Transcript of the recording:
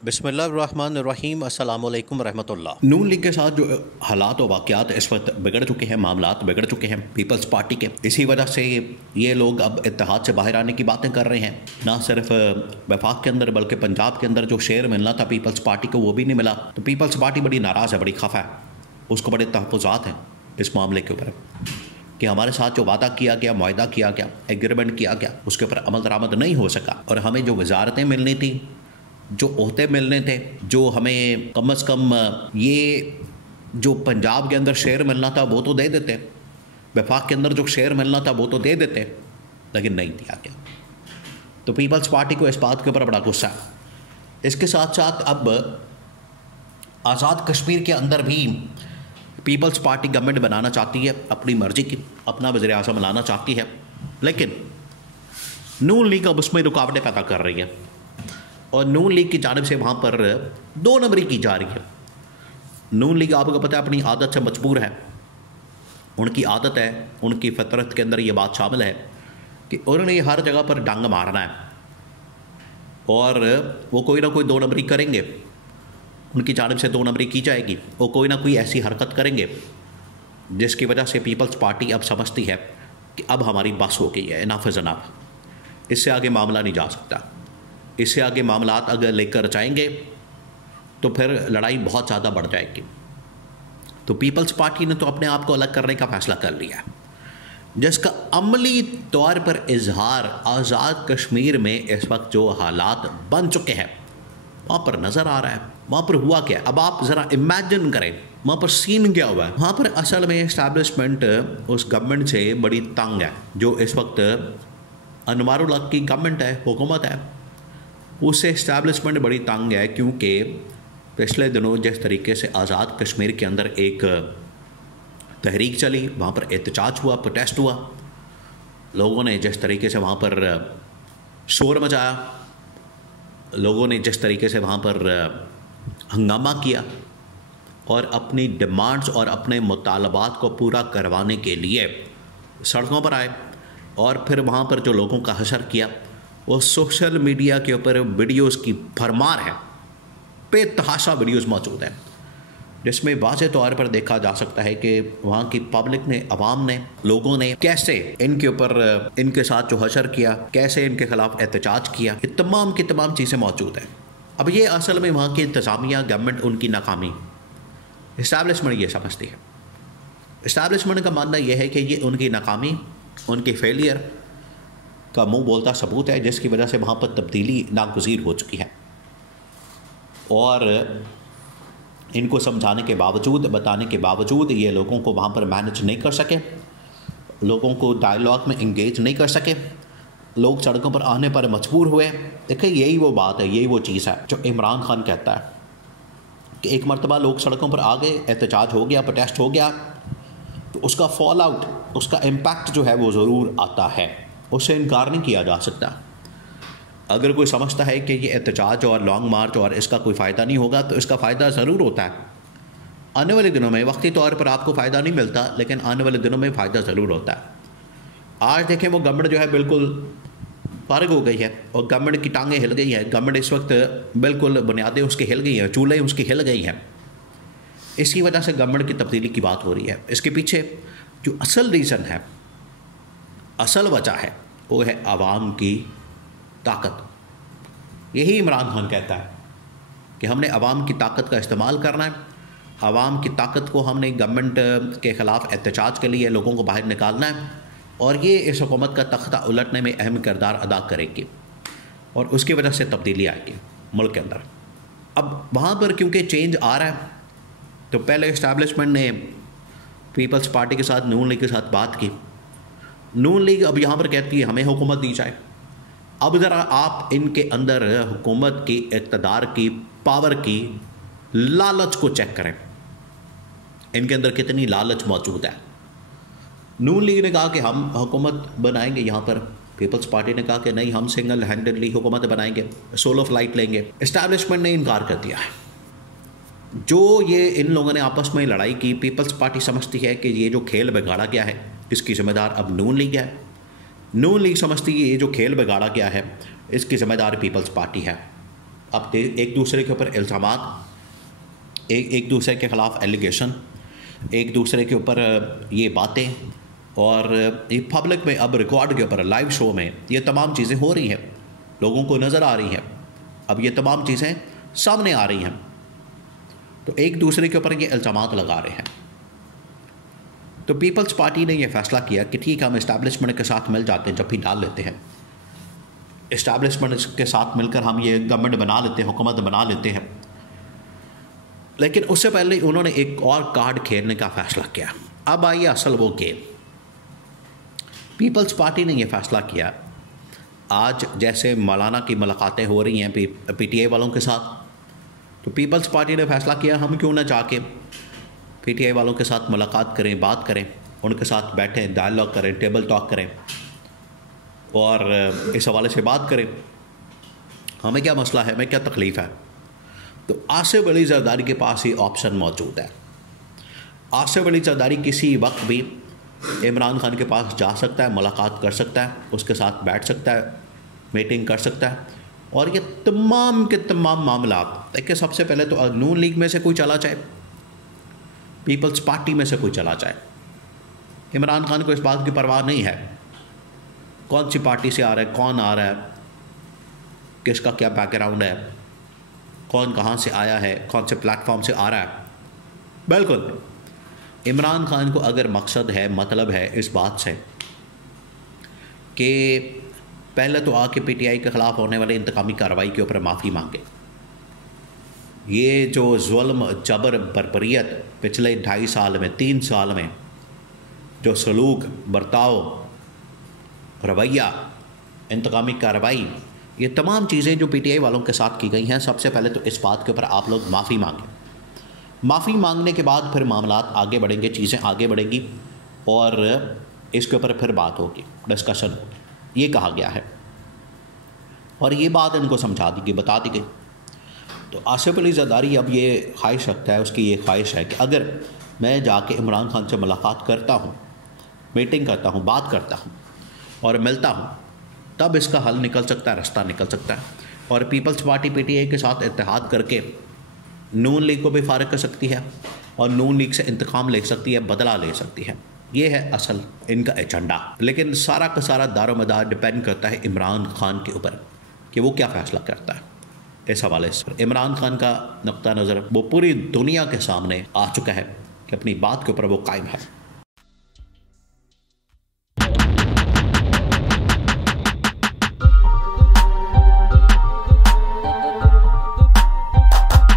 बिस्मिल्लाहिर्रहमानिर्रहीम अस्सलाम वालेकुम रहमतुल्लाह। नून लीग के साथ जो हालात और वाक़यात इस वक्त बिगड़ चुके हैं, मामलात बिगड़ चुके हैं पीपल्स पार्टी के, इसी वजह से ये लोग अब इत्तेहाद से बाहर आने की बातें कर रहे हैं। ना सिर्फ वफाक के अंदर बल्कि पंजाब के अंदर जो शेयर मिलना था पीपल्स पार्टी को वो भी नहीं मिला। तो पीपल्स पार्टी बड़ी नाराज़ है, बड़ी खफा है, उसको बड़े तहफ़्फ़ुज़ात हैं इस मामले के ऊपर कि हमारे साथ जो वादा किया गया, मुआहदा किया गया, एग्रीमेंट किया गया, उसके ऊपर अमल दरामद नहीं हो सका। और हमें जो वजारतें मिलनी थी, जो ओहदे मिलने थे, जो हमें कम अज़ कम ये जो पंजाब के अंदर शेयर मिलना था वो तो दे देते, वफाक के अंदर जो शेयर मिलना था वो तो दे देते, लेकिन नहीं दिया गया। तो पीपल्स पार्टी को इस बात के ऊपर बड़ा गुस्सा है। इसके साथ साथ अब आज़ाद कश्मीर के अंदर भी पीपल्स पार्टी गवर्नमेंट बनाना चाहती है, अपनी मर्ज़ी की अपना वज़ीर आज़म लाना चाहती है, लेकिन नून लीग अब उसमें रुकावटें पैदा कर रही है और नून लीग की जानिब से वहाँ पर 2 नंबरी की जा रही है। नून लीग आपको पता है अपनी आदत से मजबूर है, उनकी आदत है, उनकी फितरत के अंदर ये बात शामिल है कि उन्होंने हर जगह पर डंग मारना है और वो कोई ना कोई 2 नंबरी करेंगे, उनकी जानिब से 2 नंबरी की जाएगी, वो कोई ना कोई ऐसी हरकत करेंगे जिसकी वजह से पीपल्स पार्टी अब समझती है कि अब हमारी बस हो गई है, इनफ इज़ इनफ, इससे आगे मामला नहीं जा सकता। इससे आगे मामलात अगर लेकर जाएंगे तो फिर लड़ाई बहुत ज़्यादा बढ़ जाएगी। तो पीपल्स पार्टी ने तो अपने आप को अलग करने का फैसला कर लिया, जिसका अमली तौर पर इजहार आज़ाद कश्मीर में इस वक्त जो हालात बन चुके हैं वहाँ पर नज़र आ रहा है। वहाँ पर हुआ क्या, अब आप ज़रा इमेजिन करें वहाँ पर सीन क्या हुआ है। वहाँ पर असल में इस्टेब्लिशमेंट उस गवर्नमेंट से बड़ी तंग है, जो इस वक्त अनवारुल हक की गवर्नमेंट है, हुकूमत है, उससे इस्टेब्लिशमेंट बड़ी तंग है। क्योंकि पिछले दिनों जिस तरीके से आज़ाद कश्मीर के अंदर एक तहरीक चली, वहाँ पर एहतजाज हुआ, प्रोटेस्ट हुआ, लोगों ने जिस तरीके से वहाँ पर शोर मचाया, लोगों ने जिस तरीके से वहाँ पर हंगामा किया और अपनी डिमांड्स और अपने मुतालबात को पूरा करवाने के लिए सड़कों पर आए, और फिर वहाँ पर जो लोगों का हशर किया वो सोशल मीडिया के ऊपर वीडियोस की भरमार है, बेतहाशा वीडियोस मौजूद हैं, जिसमें वाज़े तौर पर देखा जा सकता है कि वहाँ की पब्लिक ने, अवाम ने, लोगों ने कैसे इनके ऊपर, इनके साथ जो हशर किया, कैसे इनके ख़िलाफ़ एहतजाज किया, ये तमाम की तमाम चीज़ें मौजूद हैं। अब ये असल में वहाँ की इंतज़ामिया, गवर्नमेंट, उनकी नाकामी, इस्टेब्लिशमेंट ये समझती है। इस्टेब्लिशमेंट का मानना यह है कि ये उनकी नाकामी, उनकी फेलियर का मुंह बोलता सबूत है, जिसकी वजह से वहाँ पर तब्दीली नागुज़ीर हो चुकी है। और इनको समझाने के बावजूद, बताने के बावजूद ये लोगों को वहाँ पर मैनेज नहीं कर सके, लोगों को डायलॉग में इंगेज नहीं कर सके, लोग सड़कों पर आने पर मजबूर हुए। देखिए यही वो बात है, यही वो चीज़ है जो इमरान खान कहता है कि एक मरतबा लोग सड़कों पर आ गए, एहतजाज हो गया, प्रोटेस्ट हो गया, तो उसका फॉल आउट, उसका इम्पैक्ट जो है वो ज़रूर आता है, उससे इनकार नहीं किया जा सकता। अगर कोई समझता है कि ये एहतजाज और लॉन्ग मार्च और इसका कोई फ़ायदा नहीं होगा, तो इसका फ़ायदा ज़रूर होता है। आने वाले दिनों में वक्ती तौर पर आपको फ़ायदा नहीं मिलता, लेकिन आने वाले दिनों में फ़ायदा ज़रूर होता है। आज देखें वो गवर्नमेंट जो है बिल्कुल फारिग हो गई है और गवर्नमेंट की टांगें हिल गई हैं। गवर्नमेंट इस वक्त बिल्कुल बुनियादें उसकी हिल गई हैं, चूल्हे उसकी हिल गई हैं। इसी वजह से गवर्नमेंट की तब्दीली की बात हो रही है। इसके पीछे जो असल रीज़न है, असल वजह है, वो है आवाम की ताकत। यही इमरान खान कहता है कि हमने आवाम की ताकत का इस्तेमाल करना है, आवाम की ताकत को हमने गवर्नमेंट के ख़िलाफ़ एहतजाज के लिए लोगों को बाहर निकालना है, और ये इस हुकूमत का तख्ता उलटने में अहम किरदार अदा करेगी और उसकी वजह से तब्दीली आएगी मुल्क के अंदर। अब वहाँ पर क्योंकि चेंज आ रहा है, तो पहले इस्टेब्लिशमेंट ने पीपल्स पार्टी के साथ, नून लीग के साथ बात की। नून लीग अब यहाँ पर कहती है हमें हुकूमत दी जाए। अब ज़रा आप इनके अंदर हुकूमत की, इक़्तिदार की, पावर की लालच को चेक करें, इनके अंदर कितनी लालच मौजूद है। नून लीग ने कहा कि हम हुकूमत बनाएंगे यहाँ पर, पीपल्स पार्टी ने कहा कि नहीं, हम सिंगल हैंडेडली हुकूमत बनाएंगे, सोलो फ्लाइट लेंगे। इस्टेब्लिशमेंट ने इनकार कर दिया है। जो ये इन लोगों ने आपस में लड़ाई की, पीपल्स पार्टी समझती है कि ये जो खेल बिगाड़ा गया है इसकी ज़िम्मेदार अब नून लीग है। नून लीग समझती है ये जो खेल बिगाड़ा गया है इसकी ज़िम्मेदार पीपल्स पार्टी है। अब एक दूसरे के ऊपर इल्ज़ामात, एक दूसरे के ख़िलाफ़ एलिगेशन, एक दूसरे के ऊपर ये बातें, और ये पब्लिक में अब रिकॉर्ड के ऊपर लाइव शो में ये तमाम चीज़ें हो रही हैं, लोगों को नज़र आ रही हैं, अब ये तमाम चीज़ें सामने आ रही हैं। तो एक दूसरे के ऊपर ये इल्ज़ामात लगा रहे हैं। तो पीपल्स पार्टी ने यह फ़ैसला किया कि ठीक है, हम इस्टेब्लिशमेंट के साथ मिल जाते हैं, जब भी डाल लेते हैं, इस्टेब्लिशमेंट के साथ मिलकर हम ये गवर्नमेंट बना लेते हैं, हुकूमत बना लेते हैं। लेकिन उससे पहले उन्होंने एक और कार्ड खेलने का फ़ैसला किया। अब आइए असल वो गेम। पीपल्स पार्टी ने यह फ़ैसला किया, आज जैसे मौलाना की मुलाकातें हो रही हैं पीटीआई वालों के साथ, तो पीपल्स पार्टी ने फ़ैसला किया हम क्यों ना जाके पीटीआई वालों के साथ मुलाकात करें, बात करें, उनके साथ बैठें, डायलॉग करें, टेबल टॉक करें और इस हवाले से बात करें, हमें क्या मसला है, हमें क्या तकलीफ़ है। तो आसिफ अली जरदारी के पास ये ऑप्शन मौजूद है। आसिफ अली जरदारी किसी वक्त भी इमरान खान के पास जा सकता है, मुलाकात कर सकता है, उसके साथ बैठ सकता है, मीटिंग कर सकता है, और ये तमाम के तमाम मामला, देखिए सबसे पहले तो नून लीग में से कोई चला जाए, पीपल्स पार्टी में से कोई चला जाए, इमरान खान को इस बात की परवाह नहीं है कौन सी पार्टी से आ रहा है, कौन आ रहा है, किसका क्या बैकग्राउंड है, कौन कहाँ से आया है, कौन से प्लेटफॉर्म से आ रहा है। बिल्कुल इमरान खान को अगर मकसद है, मतलब है इस बात से कि पहले तो आके पीटीआई के ख़िलाफ़ होने वाली इंतकामी कार्रवाई के ऊपर माफ़ी मांगे, ये जो जुल्म, जबर, बर्बरियत पिछले 2.5 साल में, 3 साल में जो सलूक, बर्ताव, रवैया, इंतकामी कार्रवाई, ये तमाम चीज़ें जो पीटीआई वालों के साथ की गई हैं, सबसे पहले तो इस बात के ऊपर आप लोग माफ़ी मांगें। माफ़ी मांगने के बाद फिर मामलात आगे बढ़ेंगे, चीज़ें आगे बढ़ेंगी और इसके ऊपर फिर बात होगी, डिस्कशन होगी, ये कहा गया है और ये बात इनको समझा दी गई, बता दी गई। तो आसिफ अली जरदारी अब ये ख्वाहिश रखता है, उसकी ये ख्वाहिश है कि अगर मैं जाके इमरान खान से मुलाकात करता हूँ, मीटिंग करता हूँ, बात करता हूँ और मिलता हूँ, तब इसका हल निकल सकता है, रास्ता निकल सकता है और पीपल्स पार्टी पीटीआई के साथ इत्तेहाद करके नून लीग को भी फारिग कर सकती है और नून लीग से इंतकाम ले सकती है, बदला ले सकती है। ये है असल इनका एजेंडा। लेकिन सारा का सारा दारोमदार डिपेंड करता है इमरान खान के ऊपर कि वो क्या फ़ैसला करता है। इस हवाले से इमरान खान का नुक्ता नज़र वो पूरी दुनिया के सामने आ चुका है कि अपनी बात के ऊपर वो कायम है।